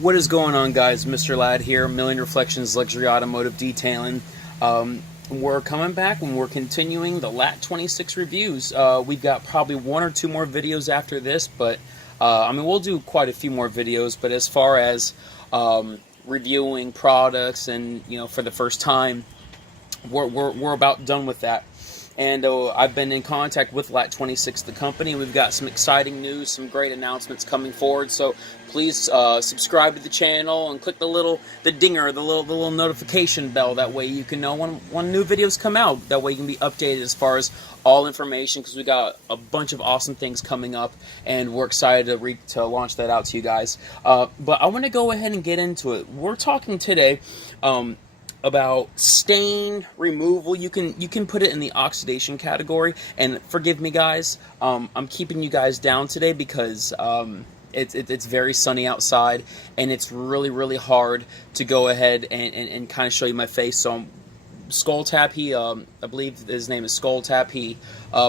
What is going on, guys? Mr. Ladd here, Million Reflections Luxury Automotive Detailing. We're coming back and we're continuing the LAT 26 reviews. We've got probably one or two more videos after this, but I mean, we'll do quite a few more videos. But as far as reviewing products and, you know, for the first time, we're about done with that. And I've been in contact with LAT 26, the company. We've got some exciting news, some great announcements coming forward. So please subscribe to the channel and click the dinger, the little notification bell. That way you can know when new videos come out. That way you can be updated as far as all information, because we got a bunch of awesome things coming up, and we're excited to launch that out to you guys. But I want to go ahead and get into it. We're talking today about stain removal. You can put it in the oxidation category, and forgive me, guys, I'm keeping you guys down today because it's very sunny outside, and it's really hard to go ahead and kind of show you my face. So Skull Tap, I believe his name is Skull Tap, he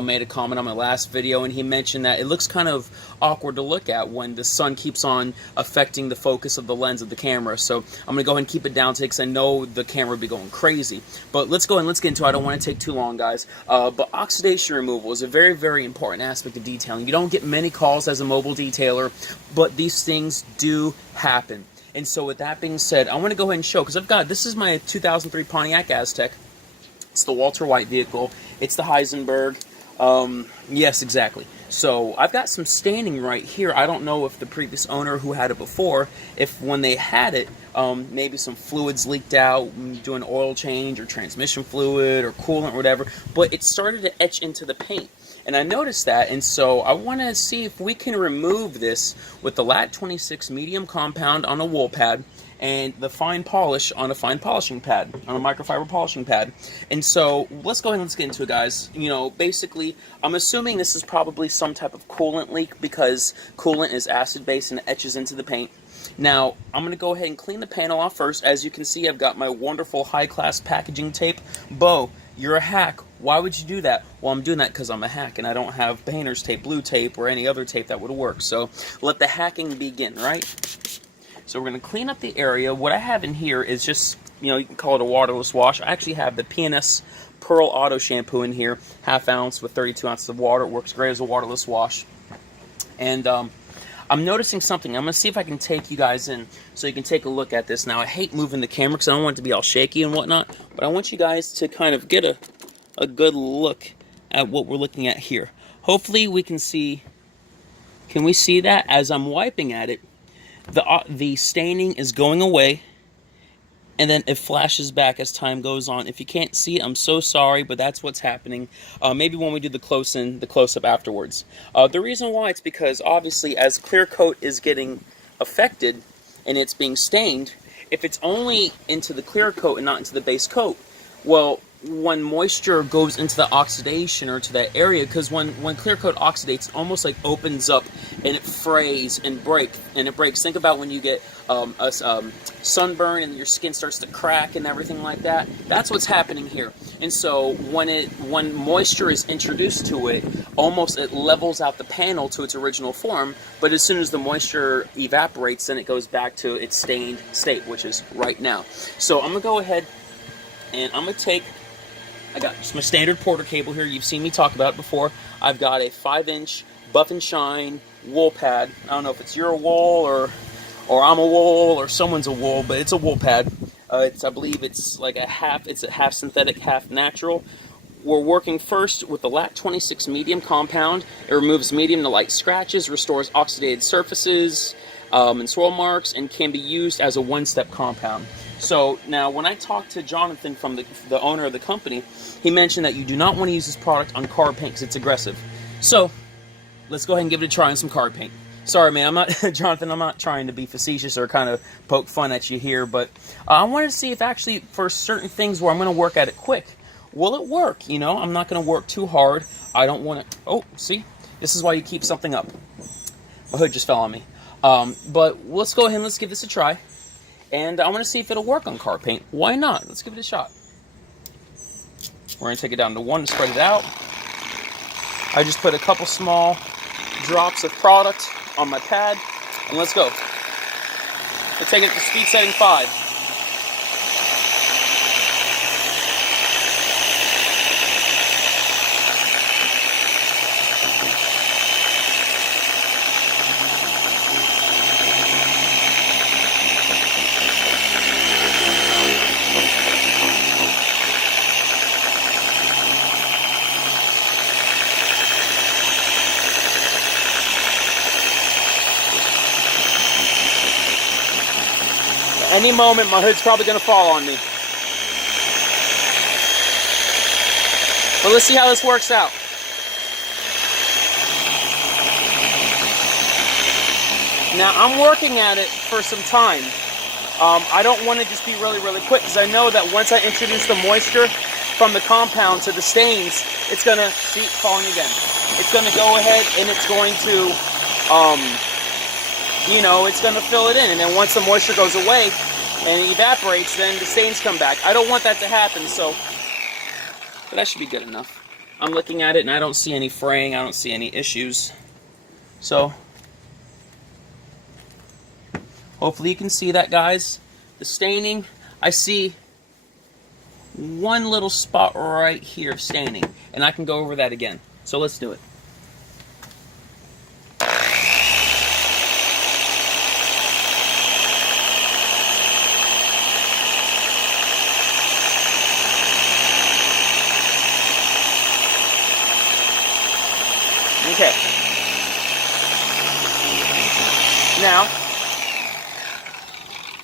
made a comment on my last video, and he mentioned that it looks kind of awkward to look at when the sun keeps on affecting the focus of the lens of the camera. So I'm going to go ahead and keep it down today because I know the camera will be going crazy. But let's go ahead and let's get into it. I don't want to take too long, guys. But oxidation removal is a very important aspect of detailing. You don't get many calls as a mobile detailer, but these things do happen. And so with that being said, I want to go ahead and show, because this is my 2003 Pontiac Aztec. It's the Walter White vehicle. It's the Heisenberg. Yes, exactly. So I've got some staining right here. I don't know if the previous owner who had it before, if when they had it, maybe some fluids leaked out, doing oil change or transmission fluid or coolant or whatever, but it started to etch into the paint. And I noticed that, and so I want to see if we can remove this with the LAT 26 medium compound on a wool pad and the fine polish on a fine polishing pad, on a microfiber polishing pad. And so let's go ahead and let's get into it, guys. You know, basically, I'm assuming this is probably some type of coolant leak, because coolant is acid-based and it etches into the paint. Now, I'm going to go ahead and clean the panel off first. As you can see, I've got my wonderful high-class packaging tape. Bo, you're a hack. Why would you do that? Well, I'm doing that because I'm a hack, and I don't have painter's tape, blue tape, or any other tape that would work. So let the hacking begin, right? So we're going to clean up the area. What I have in here is just, you know, you can call it a waterless wash. I actually have the P&S Pearl Auto Shampoo in here, ½ ounce with 32 ounces of water. It works great as a waterless wash. And I'm noticing something. I'm going to see if I can take you guys in so you can take a look at this. Now, I hate moving the camera because I don't want it to be all shaky and whatnot, but I want you guys to kind of get a good look at what we're looking at here. Hopefully we can see, can we see that as I'm wiping at it? The staining is going away, and then it flashes back as time goes on. If you can't see it, I'm so sorry, but that's what's happening. Maybe when we do the close-up afterwards. The reason why, it's because obviously as clear coat is getting affected and it's being stained, if it's only into the clear coat and not into the base coat, well, when moisture goes into the oxidation or to that area, because when clear coat oxidates, it almost like opens up and it frays and it breaks. Think about when you get sunburn and your skin starts to crack and everything like that. That's what's happening here. And so when moisture is introduced to it, almost it levels out the panel to its original form. But as soon as the moisture evaporates, then it goes back to its stained state, which is right now. So I'm gonna go ahead and I'm gonna take, I got just my standard Porter cable here. You've seen me talk about it before. I've got a 5-inch Buff and Shine wool pad. I don't know if it's your wool or I'm a wool or someone's a wool, but it's a wool pad. I believe it's like half synthetic, half natural. We're working first with the LAT 26 medium compound. It removes medium to light scratches, restores oxidated surfaces and swirl marks, and can be used as a one-step compound. So now when I talked to Jonathan from the owner of the company, he mentioned that you do not want to use this product on car paint because it's aggressive. So let's go ahead and give it a try on some car paint. Sorry, man, I'm not, Jonathan, I'm not trying to be facetious or kind of poke fun at you here, but I wanted to see if actually for certain things where I'm going to work at it quick, will it work? You know, I'm not going to work too hard. I don't want to, oh, see, this is why you keep something up. My hood just fell on me. But let's go ahead and let's give this a try. And I want to see if it'll work on car paint. Why not? Let's give it a shot. We're going to take it down to 1 and spread it out. I just put a couple small drops of product on my pad, and let's go. We'll take it to speed setting 5. Any moment, my hood's probably going to fall on me. But let's see how this works out. Now, I'm working at it for some time. I don't want to just be really, really quick, because I know that once I introduce the moisture from the compound to the stains, it's going to, see, falling again. It's going to go ahead and it's going to, you know, it's going to fill it in. And then once the moisture goes away and it evaporates, then the stains come back. I don't want that to happen, so, but that should be good enough. I'm looking at it and I don't see any fraying, I don't see any issues. So, hopefully you can see that, guys. The staining, I see one little spot right here staining, and I can go over that again. So let's do it. Okay. Now,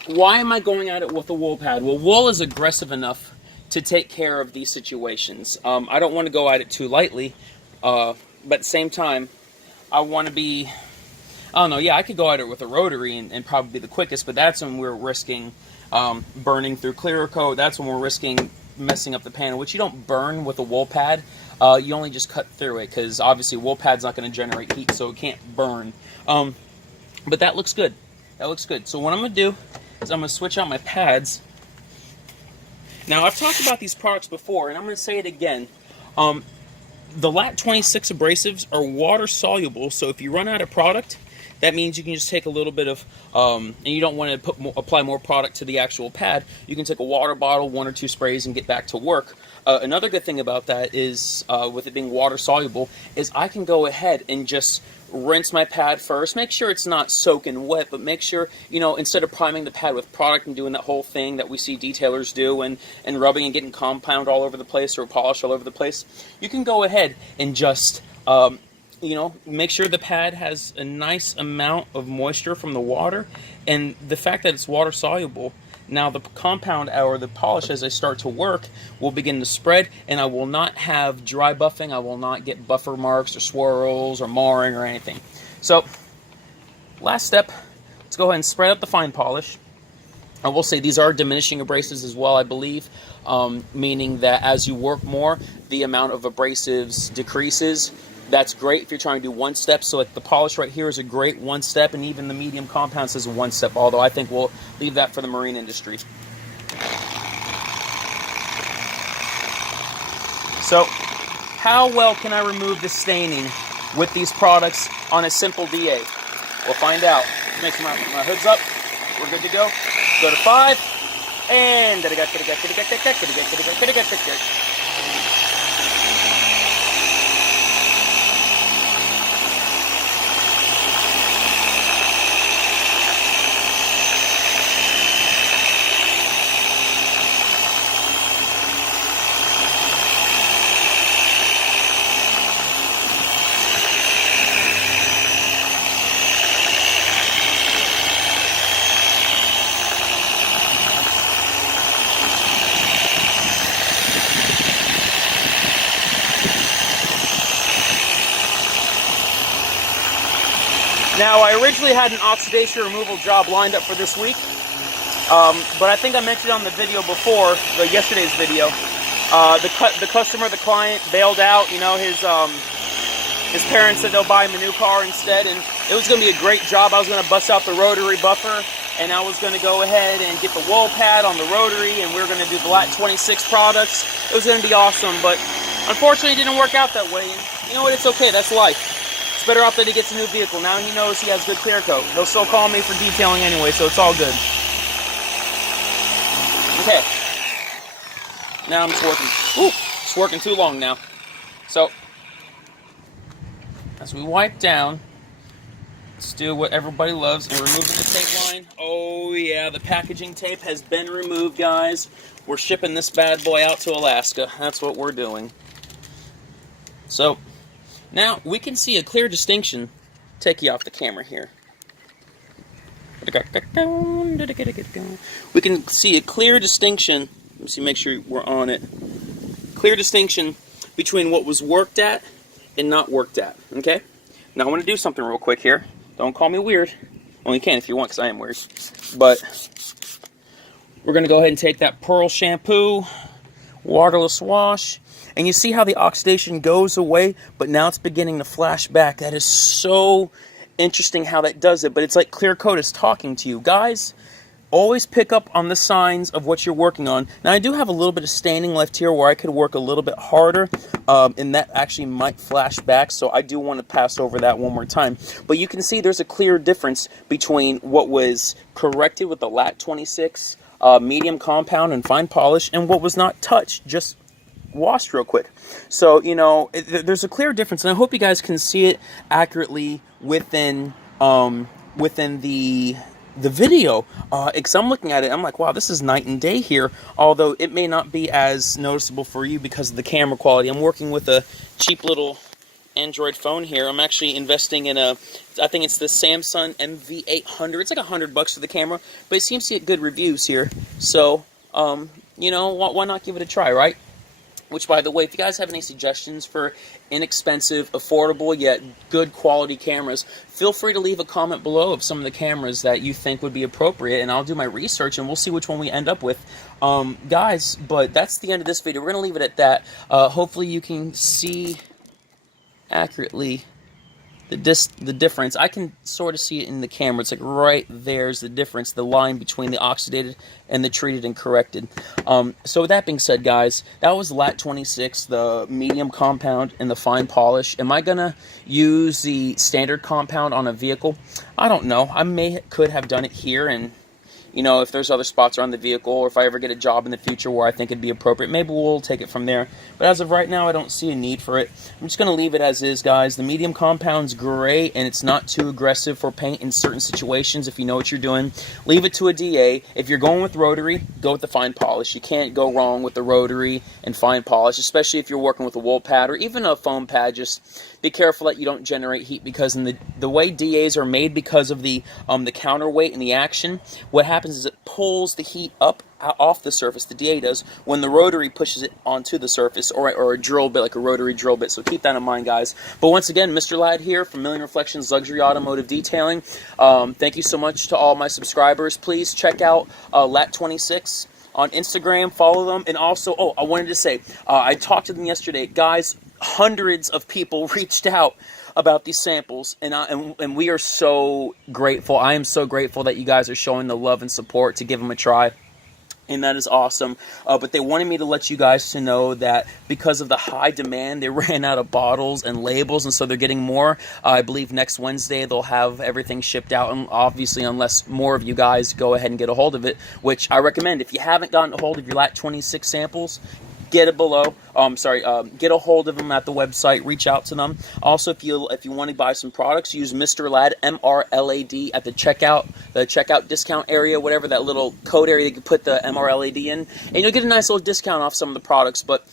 why am I going at it with a wool pad? Well, wool is aggressive enough to take care of these situations. I don't want to go at it too lightly, but at the same time, I want to be, I don't know, yeah, I could go at it with a rotary and probably be the quickest, but that's when we're risking burning through clear coat. That's when we're risking messing up the panel, which you don't burn with a wool pad. You only just cut through it, because obviously wool pad's not going to generate heat, so it can't burn. But that looks good. That looks good. So what I'm going to do is I'm going to switch out my pads. Now, I've talked about these products before, and I'm going to say it again. The Lat 26 abrasives are water soluble, so if you run out of product, that means you can just take a little bit of, and you don't want to apply more product to the actual pad, you can take a water bottle, 1 or 2 sprays, and get back to work. Another good thing about that is, with it being water soluble, is I can go ahead and just rinse my pad first. Make sure it's not soaking wet, but make sure, you know, instead of priming the pad with product and doing that whole thing that we see detailers do and rubbing and getting compound all over the place or polish all over the place, you can go ahead and just, you know, make sure the pad has a nice amount of moisture from the water, and the fact that it's water soluble, now the compound or the polish as I start to work will begin to spread, and I will not have dry buffing. I will not get buffer marks or swirls or marring or anything. So, last step, let's go ahead and spread out the fine polish. I will say these are diminishing abrasives as well, I believe, meaning that as you work more, the amount of abrasives decreases. That's great if you're trying to do one step. So like the polish right here is a great one step, and even the medium compound says one step, although I think we'll leave that for the marine industry. So how well can I remove the staining with these products on a simple DA? We'll find out. Make sure my hood's up. We're good to go. Go to 5. And now, I originally had an oxidation removal job lined up for this week, but I think I mentioned on the video before, yesterday's video, the customer, the client, bailed out. You know, his parents said they'll buy him a new car instead, and it was going to be a great job. I was going to bust out the rotary buffer, and I was going to go ahead and get the wool pad on the rotary, and we were going to do the Lat 26 products. It was going to be awesome, but unfortunately it didn't work out that way. And you know what? It's okay. That's life. It's better off that he gets a new vehicle. Now he knows he has good clear coat. He'll still call me for detailing anyway, so it's all good. Okay. Now I'm just working. Ooh, it's working too long now. So, as we wipe down, let's do what everybody loves. We're removing the tape line. Oh yeah, the packaging tape has been removed, guys. We're shipping this bad boy out to Alaska. That's what we're doing. So, now we can see a clear distinction. Take you off the camera here. We can see a clear distinction. Let me see, make sure we're on it. Clear distinction between what was worked at and not worked at. Okay? Now I want to do something real quick here. Don't call me weird. Well, you can if you want, because I am weird. But we're going to go ahead and take that Pearl shampoo, waterless wash, and you see how the oxidation goes away, but now it's beginning to flash back. That is so interesting how that does it, but it's like clear coat is talking to you. Guys, always pick up on the signs of what you're working on. Now, I do have a little bit of staining left here where I could work a little bit harder, and that actually might flash back, so I do want to pass over that one more time. But you can see there's a clear difference between what was corrected with the Lat 26 medium compound and fine polish and what was not touched, just washed real quick. So, you know, there's a clear difference, and I hope you guys can see it accurately within the video, because I'm looking at it, I'm like, wow, this is night and day here, although it may not be as noticeable for you because of the camera quality. I'm working with a cheap little Android phone here. I'm actually investing in I think it's the Samsung MV800. It's like $100 for the camera, but it seems to get good reviews here. So, you know, why not give it a try, right? Which, by the way, if you guys have any suggestions for inexpensive, affordable, yet good quality cameras, feel free to leave a comment below of some of the cameras that you think would be appropriate, and I'll do my research, and we'll see which one we end up with. Guys, but that's the end of this video. We're going to leave it at that. Hopefully you can see accurately the difference. I can sort of see it in the camera. It's like right there's the difference, the line between the oxidated and the treated and corrected. So with that being said, guys, that was Lat 26, the medium compound and the fine polish. Am I gonna use the standard compound on a vehicle? I don't know. I could have done it here, and you know, if there's other spots around the vehicle, or if I ever get a job in the future where I think it'd be appropriate, maybe we'll take it from there. But as of right now, I don't see a need for it. I'm just going to leave it as is, guys. The medium compound's great, and it's not too aggressive for paint in certain situations if you know what you're doing. Leave it to a DA. If you're going with rotary, go with the fine polish. You can't go wrong with the rotary and fine polish, especially if you're working with a wool pad or even a foam pad. Just be careful that you don't generate heat, because in the way DAs are made, because of the counterweight and the action, what happens is it pulls the heat up off the surface, the DA does, when the rotary pushes it onto the surface, or a drill bit, like a rotary drill bit. So keep that in mind, guys. But once again, Mr. Ladd here from Million Reflections Luxury Automotive Detailing. Thank you so much to all my subscribers. Please check out Lat 26 on Instagram, follow them, and also, I wanted to say, I talked to them yesterday. Guys, hundreds of people reached out about these samples, and we are so grateful. I am so grateful that you guys are showing the love and support to give them a try, and that is awesome. But they wanted me to let you guys to know that because of the high demand, they ran out of bottles and labels, and so they're getting more. I believe next Wednesday they'll have everything shipped out, and obviously unless more of you guys go ahead and get a hold of it, which I recommend. If you haven't gotten a hold of your Lat 26 samples, get it below. Get a hold of them at the website. Reach out to them. Also, if you want to buy some products, use Mr. Ladd, MRLAD, at the checkout discount area, whatever that little code area you can put the MRLAD in, and you'll get a nice little discount off some of the products. But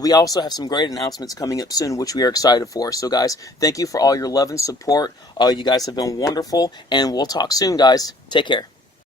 we also have some great announcements coming up soon, which we are excited for. So, guys, thank you for all your love and support. You guys have been wonderful, and we'll talk soon, guys. Take care.